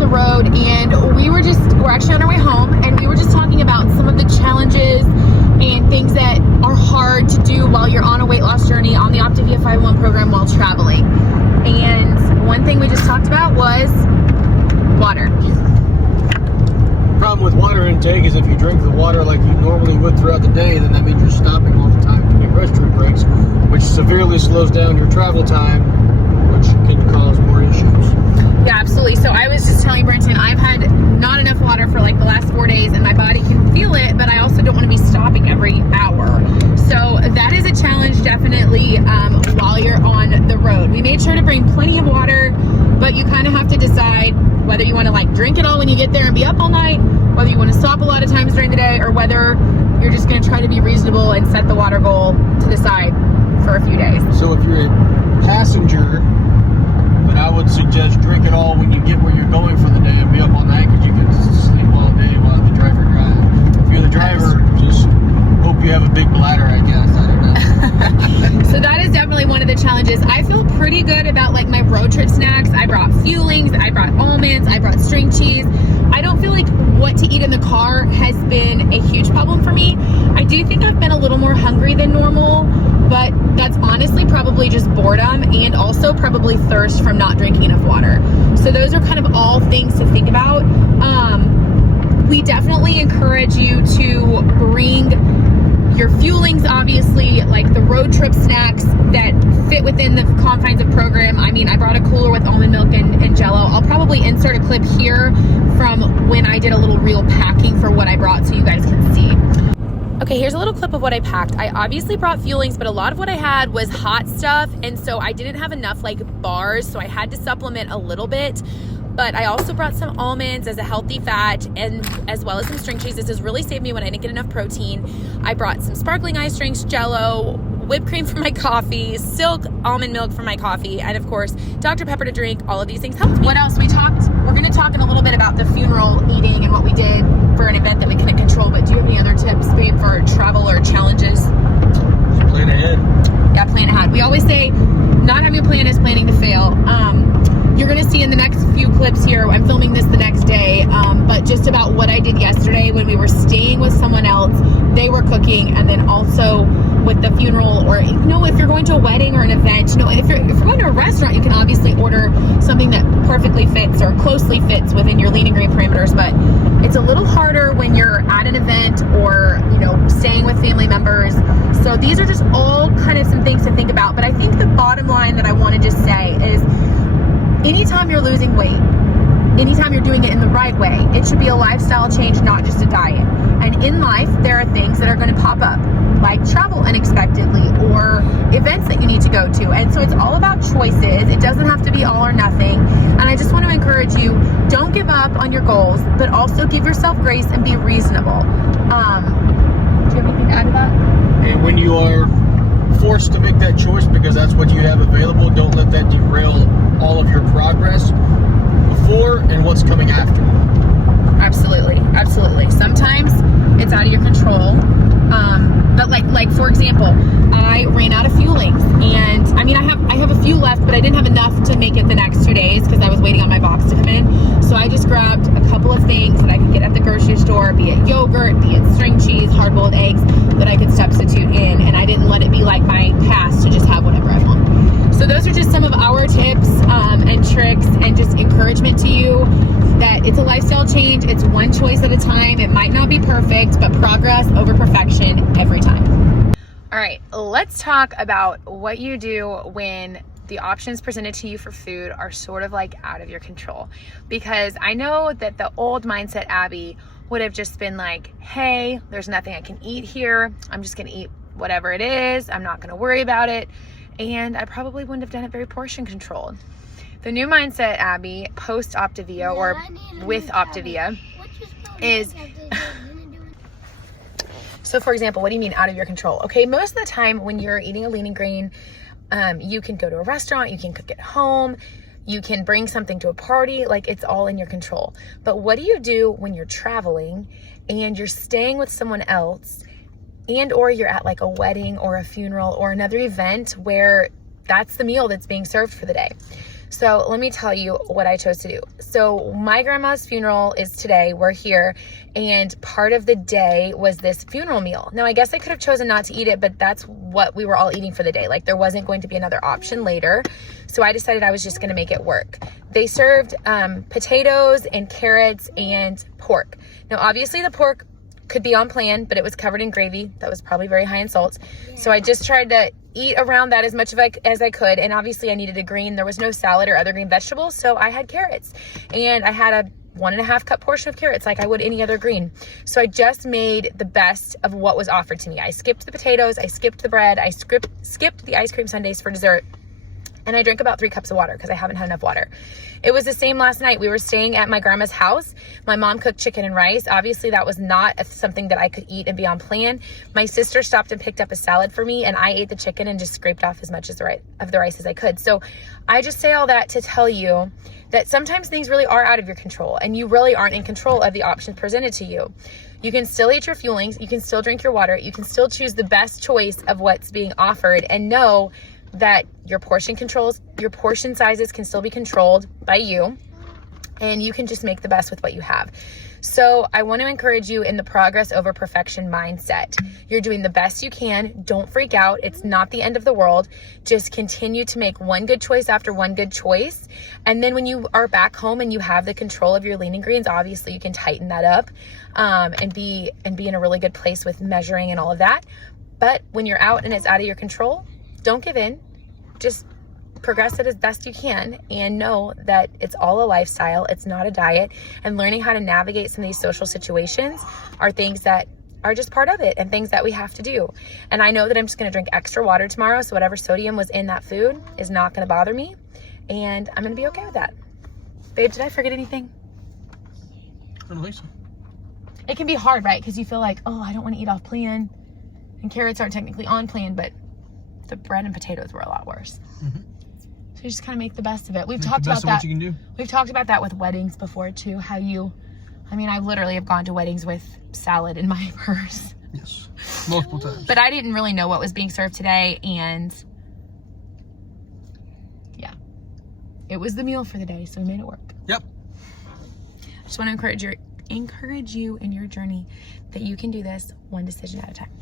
the road, and we're actually on our way home, and we were just talking about some of the challenges and things that are hard to do while you're on a weight loss journey on the Optavia 5&1 program while traveling. And one thing we just talked about was water. The problem with water intake is if you drink the water like you normally would throughout the day, then that means you're stopping all the time to take restroom breaks, which severely slows down your travel time, which can cause more issues. Yeah, absolutely. So I was just telling Brenton, I've had not enough water for like the last 4 days, and my body can feel it, but I also don't want to be stopping every hour. So that is a challenge definitely while you're on the road. We made sure to bring plenty of water, but you kind of have to decide whether you want to like drink it all when you get there and be up all night, whether you want to stop a lot of times during the day, or whether you're just going to try to be reasonable and set the water goal to the side for a few days. So if you're a passenger, then I would suggest drink it all when you get where you're going for the day and be up all night, because you can sleep all day while the driver drives. If you're the driver, just hope you have a big bladder, I guess. I don't know. So that is definitely one of the challenges. I feel pretty good about like my road trip snacks. I brought fuelings, I brought almonds, I brought string cheese. I don't feel like what to eat in the car has been a huge problem for me. I do think I've been a little more hungry than normal, but that's honestly probably just boredom and also probably thirst from not drinking enough water. So those are kind of all things to think about. We definitely encourage you to bring your fuelings, obviously, like the road trip snacks that fit within the confines of program. I mean, I brought a cooler with almond milk and Jello. I'll probably insert a clip here from when I did a little real packing for what I brought so you guys can see. Okay, here's a little clip of what I packed. I obviously brought fuelings, but a lot of what I had was hot stuff, and so I didn't have enough like bars, so I had to supplement a little bit. But I also brought some almonds as a healthy fat, and as well as some string cheese. This has really saved me when I didn't get enough protein. I brought some sparkling ice drinks, Jello, whipped cream for my coffee, silk almond milk for my coffee, and of course, Dr. Pepper to drink. All of these things helped me. What else? We're going to talk in a little bit about the funeral eating and what we did for an event that we couldn't control, but do you have any other tips, babe, for travel or challenges? Plan ahead. Yeah, plan ahead. We always say not having a plan is planning to fail. You're going to see in the next few clips here, I'm filming this the next day, but just about what I did yesterday when we were staying with someone else, they were cooking, and then also with the funeral, or you know, if you're going to a wedding or an event, you know, if you're going to a restaurant, you can obviously order something that perfectly fits or closely fits within your lean and green parameters, but it's a little harder when you're at an event or, you know, staying with family members. So these are just all kind of some things to think about. But I think the bottom line that I want to just say is, anytime you're losing weight, anytime you're doing it in the right way, it should be a lifestyle change, not just a diet. And in life, there are things that are going to pop up, like travel unexpectedly or events that you need to go to. And so it's all about choices. It doesn't have to be all or nothing. And I just want to encourage you, don't give up on your goals, but also give yourself grace and be reasonable. Do you have anything to add to that? And when you are forced to make that choice because that's what you have available, don't let that derail all of your progress before and what's coming after. Absolutely, absolutely. Sometimes it's out of your control. But like for example, I ran out of fuelings, and I mean I have a few left, but I didn't have enough to make it the next 2 days because I was waiting on my box to come in. So I just grabbed a couple of things that I could get at the grocery store, be it yogurt, be it string cheese, hard-boiled eggs, that I could substitute in, and I didn't let it be like my past to just have whatever I want. So those are just some of our tips and tricks and just encouragement to you that it's a lifestyle change. It's one choice at a time. It might not be perfect, but progress over perfection every time. All right, let's talk about what you do when the options presented to you for food are sort of like out of your control. Because I know that the old mindset Abby would have just been like, hey, there's nothing I can eat here. I'm just gonna eat whatever it is. I'm not gonna worry about it. And I probably wouldn't have done it very portion controlled. The new mindset, Abby, post Optavia or with Optavia is, so for example, what do you mean out of your control? Okay, most of the time when you're eating a lean and green, you can go to a restaurant, you can cook at home, you can bring something to a party, like it's all in your control. But what do you do when you're traveling and you're staying with someone else, and or you're at like a wedding or a funeral or another event where that's the meal that's being served for the day? So let me tell you what I chose to do. So my grandma's funeral is today. We're here, and part of the day was this funeral meal. Now, I guess I could have chosen not to eat it, but that's what we were all eating for the day. Like, there wasn't going to be another option later. So I decided I was just going to make it work. They served potatoes and carrots and pork. Now, obviously the pork could be on plan, but it was covered in gravy. That was probably very high in salt. Yeah. So I just tried to eat around that as much as I could. And obviously I needed a green. There was no salad or other green vegetables. So I had carrots, and I had a 1.5 cup portion of carrots like I would any other green. So I just made the best of what was offered to me. I skipped the potatoes. I skipped the bread. I skipped the ice cream sundaes for dessert. And I drank about 3 cups of water because I haven't had enough water. It was the same last night. We were staying at my grandma's house. My mom cooked chicken and rice. Obviously, that was not something that I could eat and be on plan. My sister stopped and picked up a salad for me, and I ate the chicken and just scraped off as much of the rice as I could. So I just say all that to tell you that sometimes things really are out of your control, and you really aren't in control of the options presented to you. You can still eat your fuelings. You can still drink your water. You can still choose the best choice of what's being offered, and know that your portion sizes can still be controlled by you, and you can just make the best with what you have. So I want to encourage you in the progress over perfection mindset. You're doing the best you can. Don't freak out. It's not the end of the world. Just continue to make one good choice after one good choice. And then when you are back home and you have the control of your lean and greens, obviously you can tighten that up and be in a really good place with measuring and all of that. But when you're out and it's out of your control, don't give in. Just progress it as best you can, and know that it's all a lifestyle. It's not a diet. And learning how to navigate some of these social situations are things that are just part of it, and things that we have to do. And I know that I'm just going to drink extra water tomorrow, so whatever sodium was in that food is not going to bother me, and I'm going to be okay with that. Babe, did I forget anything? I don't think so. It can be hard, right? Because you feel like, oh, I don't want to eat off plan, and carrots aren't technically on plan, but the bread and potatoes were a lot worse. Mm-hmm. So you just kind of make the best of it. We've talked about that. What you can do. We've talked about that with weddings before too. I literally have gone to weddings with salad in my purse. Yes, multiple times. But I didn't really know what was being served today, and yeah, it was the meal for the day, so we made it work. Yep. I just want to encourage you in your journey that you can do this one decision at a time.